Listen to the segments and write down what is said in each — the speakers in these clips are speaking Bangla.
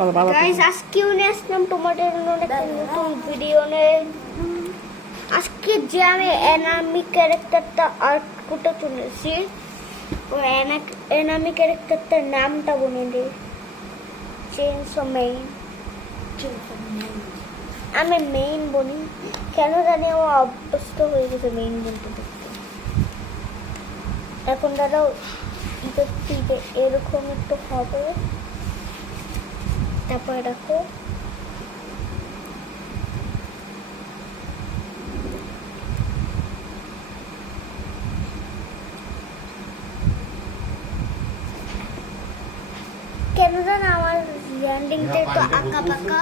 গাইস আজকেও নিয়ে আসলাম তোমাদের জন্য একটা নতুন ভিডিও নিয়ে। আজকে যে আমি এনামি ক্যারেক্টারটা আর্ট করতে চলেছি, ওই এনামি ক্যারেক্টারটার নামটা বলে দিই, চেইনসো মেইন। আমি মেইন বলি, কেন জানি আমার অভ্যস্ত হয়ে গেছে মেইন বলতে দেখতে। এখন দাদাও দেখতে এরকম একটু হবে, তারপরে দেখো কেন জানো আমার ল্যান্ডিংটা একটু আঁকা পাকা,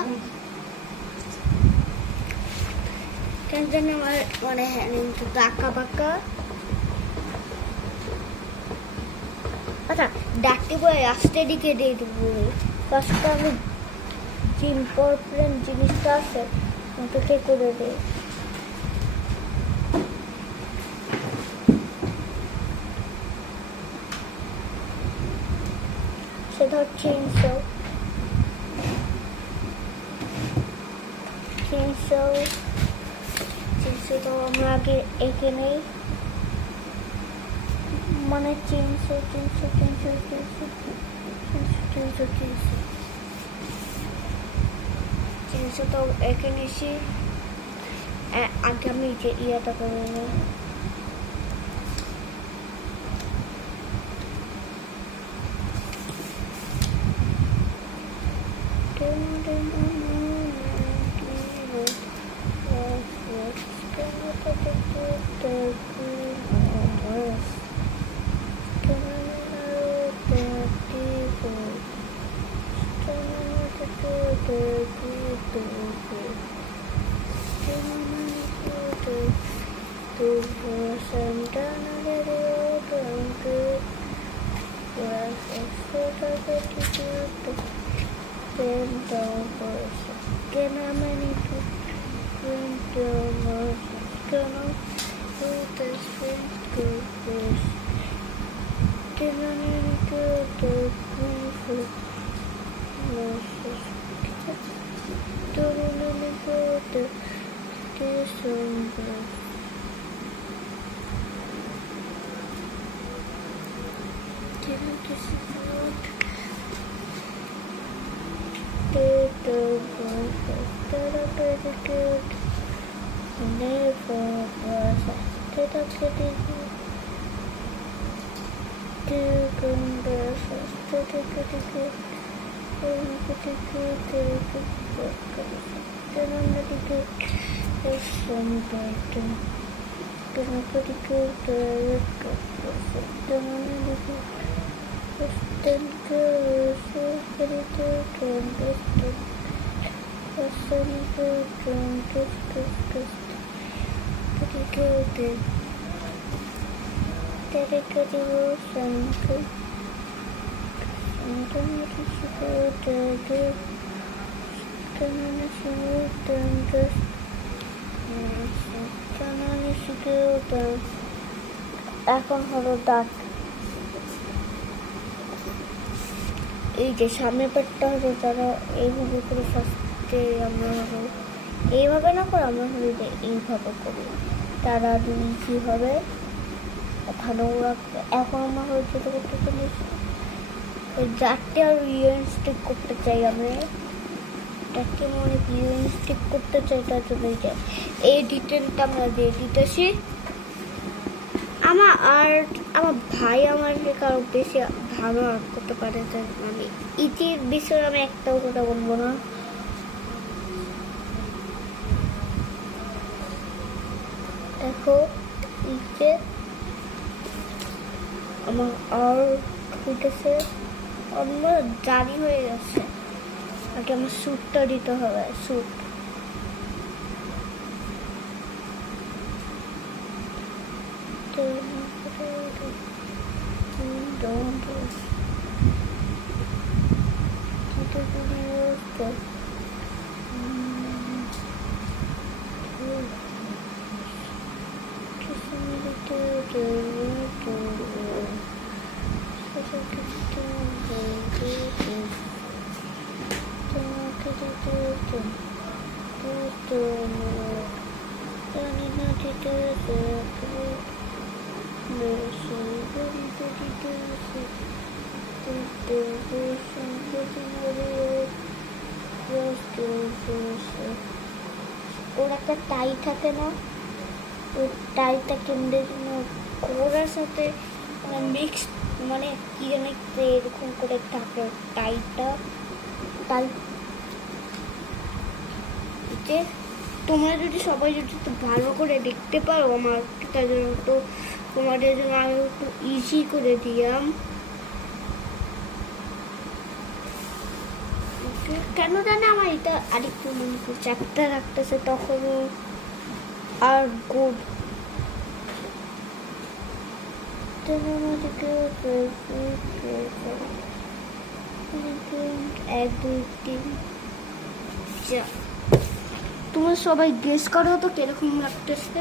কেন জানি আমার মানে ল্যান্ডিংটা একটু আঁকা পাকা। আচ্ছা ডাকতে বলে রাস্তা দিকে দিয়ে দেবো, ফার্স্ট আমি যে ইম্পর্টেন্ট জিনিসটা আছে ওটাকে করে দেয়। সেটা হচ্ছে চেইনসো তো আমরা আগে এঁকে নেই, মানে চেইনসো তো এঁকে নিয়েছি। আগে আমি যে ইয়েটা করে নিই, এখন হলো দাঁত। এই যে সামনে পেটটা হলো, তারা এইভাবে করে ফার্স্টে আমরা হলো এইভাবে না করে আমরা হলো যে এইভাবে করি, তারা ইজি হবে ভালো রাখবে। এখন আমরা হলো ছোটো করতে চলেছি, যারটি আর রিয়েলিস্টিক করতে চাই আমরা, এটাকে অনেক রিয়েলিস্টিক করতে চাই, তার জন্য এই ডিটেলটা আমরা দিয়ে দিতেছি। আমার ভাই আমার কারো বেশি ভালো আর্ট করতে পারে, আমি ইতির বিষয়ে আমি একটাও কথা বলবো না। দেখো ইতে আমার আর্ট হইতেছে, আমার জানি হয়ে গেছে। আগে আমার স্যুটটা দিতে হবে, স্যুট ওর একটা টাই থাকে না, ওই টাইটা কেন্দ্রের জন্য ওরার সাথে মিক্স মানে কি যেন একটা এরকম করে থাকে টাইটা। তাই তোমরা যদি সবাই যদি একটু ভালো করে দেখতে পারো আমার, তার জন্য তো তোমাদের জন্য আমি একটু ইজি করে দিলাম। কেন জানে আমার এটা আরেকটু চাপটা রাখতেছে, তখনও আর গুড এক দুই তিন চার। তোমরা সবাই গেস করো তো কিরকম লাগতেছে।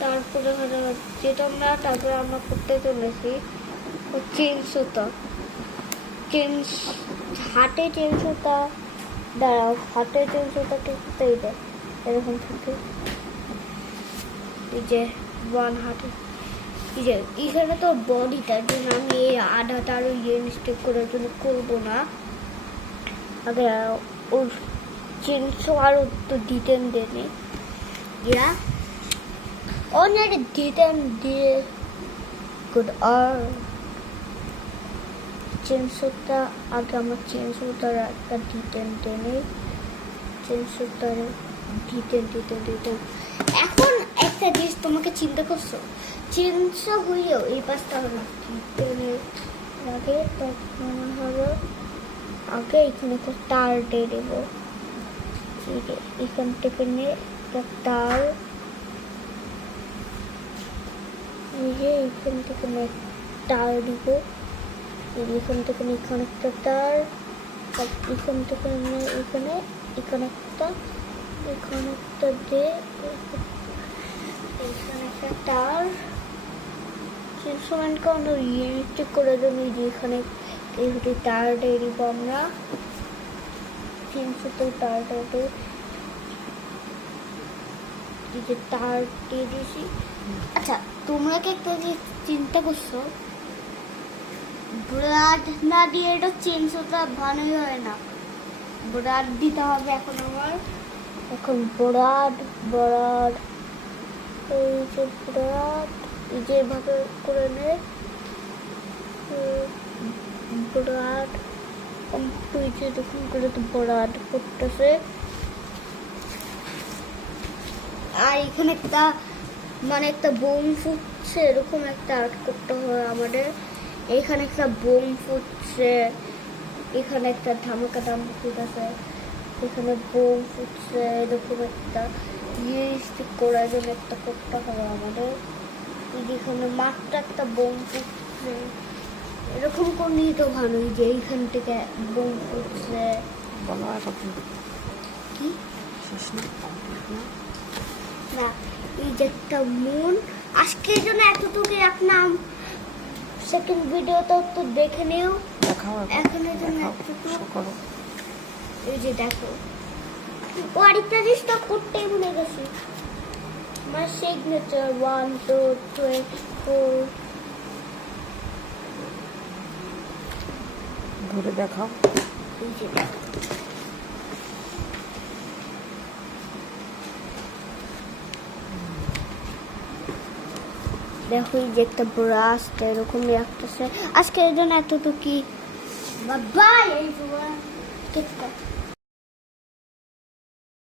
তারপরে যেটা তারপরে আমরা করতে চলেছি চেন সুতা। হাটে চেন সুতা দাঁড়াও, হাটে চেন সুতা কিন্তু এরকম থাকে, এই যে ওয়ান হাটে এই যে এখানে তো বডিটার জন্য আমি এই আধাটা আরো মিস্টেক করার জন্য করবো না। আগে ওর চেনশো আরো তো দিতেন দেনে ইয়া অনেক দিতেন দিয়ে গুড। আর চেনশোটা আগে আমার চেনশোটার একটা দিতেন দেনে, চেনশোটার দিতেন। এখন একটা জিনিস তোমাকে চিন্তা করছো, চেনশো হইলেও এই পাশটা হলো দিতেনের আগে, তখন হলো আগে এখানে একটা তার দিয়ে দেবো, এখান থেকে নিয়ে একটা তার, এখান থেকে তার দিব, এখান থেকে এখানে একটা তার, এখান থেকে এখানে একটা দিয়ে এখানে একটা তার। ইনস্ট্রুমেন্টকে আমরা ইউজ করে জন্য এখানে এই হচ্ছে তার দিয়ে দিব আমরা, তারটা এই যে তার দিয়ে দিয়েছি। আচ্ছা তোমরা কি একটা যে চিন্তা করছো, ব্রাড না দিয়ে এটা চেঞ্জ হতে ভালোই হয় না, ব্রাড দিতে হবে। এখন আমার ব্রাড এই যে ব্রাড এই যে এভাবে করে নে, ব্রাড কমপ্লিট দেখুন করে তো ব্রাড করতেছে। আর এখানে একটা মানে একটা বোম ফুটছে, এরকম একটা আর্ট করতে হবে আমাদের। এখানে একটা বোম ফুটছে, এখানে একটা ধামাকা ফুটছে, এখানে বোম ফুটছে, এরকম একটা স্টিক করার জন্য একটা করতে হবে আমাদের। এখানে মাত্র একটা বোম ফুটছে, এরকম করলেই তো ভালোই যে এইখান থেকে বোম ফুটছে। কি না এই যে একটা মন আজকের জন্য এতটুকু রাখলাম। সেকেন্ড ভিডিওটা তো দেখে নিও, এখনের জন্য এতটুকু। এই যে দেখো ও আরেকটা জিনিস তো করতেই ভুলে গেছি, আমার সিগনেচার 1 2 3 4 ধরে দেখাও। এই যে দেখো দেখো এই যে একটা ব্রাশ এরকমই আসতেছে। আজকের জন্য এতটুকু, বাই বাই। এই